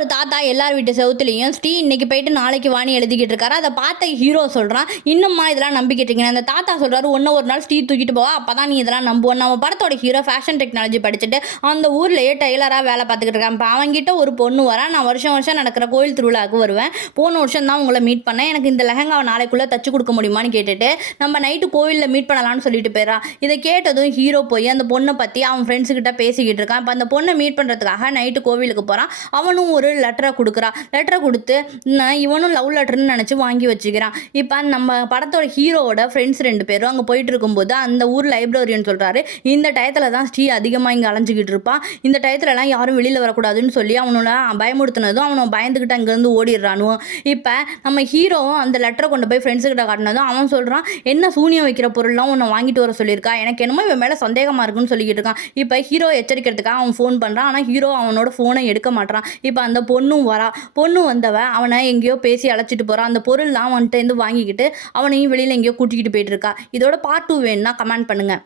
ஒரு தாத்தா எல்லார் வீட்டு செவுத்துலையும் ஸ்ரீ இன்னைக்கு போயிட்டு நாளைக்கு வாணி எழுதிக்கிட்டு இருக்காரு. அதை பார்த்த ஹீரோ சொல்கிறான், இன்னும்மா இதெல்லாம் நம்பிக்கிட்டு இருக்கீங்க? அந்த தாத்தா சொல்கிறாரு, ஒன்று ஒரு நாள் ஸ்ரீ தூக்கிட்டு போவா, அப்போ தான் நீ இதெல்லாம் நம்புவோம். நம்ம படத்தோட ஹீரோ ஃபேஷன் டெக்னாலஜி படிச்சுட்டு அந்த ஊர்லேயே டெய்லராக வேலை பார்த்துக்கிட்டு இருக்கான். இப்போ அவங்ககிட்ட ஒரு பொண்ணு வரா, நான் வருஷம் வருஷம் நடக்கிற கோயில் திருவிழாவுக்கு வருவேன், போன வருஷம் தான் உங்களை மீட் பண்ணேன், எனக்கு இந்த லெஹங்காவை நாளைக்குள்ளே தச்சு கொடுக்க முடியுமான்னு கேட்டுட்டு நம்ம நைட்டு கோயிலில் மீட் பண்ணலான்னு சொல்லிட்டு போயிடா. இதை கேட்டதும் ஹீரோ போய் அந்த பொண்ணை பற்றி அவன் ஃப்ரெண்ட்ஸுக்கிட்ட பேசிக்கிட்டு இருக்கான். இப்போ அந்த பொண்ணை மீட் பண்ணுறதுக்காக நைட்டு கோவிலுக்கு போகிறான். அவனும் ஒரு லெட்டரை கொடுக்குறான். லெட்டரை கொடுத்து இவனும் லவ் லெட்டர்னு நினச்சி வாங்கி வச்சுக்கிறான். இப்போ நம்ம படத்தோட ஹீரோவோட ஃப்ரெண்ட்ஸ் 2 பேரும் அங்கே போயிட்டு இருக்கும்போது அந்த ஊர் லைப்ரரியன் சொல்கிறாரு, இந்த டயத்தில் தான் ஸ்ரீ அதிகமாக இங்கே அலைஞ்சிக்கிட்டு இருப்பான், இந்த டயத்துலலாம் யாரும் வெளியில் வரக்கூடாதுன்னு சொல்லி அவனோட பயமுறுத்தினதும் அவன் பயந்துக்கிட்டு அங்கேருந்து ஓடிடுறானும். இப்போ நம்ம ஹீரோவும் அந்த லெட்டரை கொண்டு போய் ஃப்ரெண்ட்ஸுக்கிட்ட காட்டினதும் அவன் சொல்கிறான், என்ன சூனியம் வைக்கிற பொருள்லாம் உன்னை வாங்கிட்டு வர சொல்லியிருக்கா, எனக்கு என்னமோ இவன் மேலே சந்தேகமாக இருக்குன்னு சொல்லிக்கிட்டு இருக்கான். இப்போ ஹீரோ எச்சரிக்கிறதுக்காக அவன் ஃபோன் பண்ணுறான். ஆனால் ஹீரோ அவனோட ஃபோனை எடுக்க மாட்டான். இப்போ அந்த பொண்ணும் வரா. பொண்ணு வந்தவ அவனை எங்கேயோ பேசி அழைச்சிட்டு போகிறான். அந்த பொருள்லாம் அவன்கிட்ட இருந்து வாங்கிக்கிட்டு அவனையும் வெளியில் எங்கேயோ கூட்டிகிட்டு போயிட்டு இருக்கா. இதோட பார்ட் 2 வேணும்னா கமெண்ட் பண்ணுங்கள்.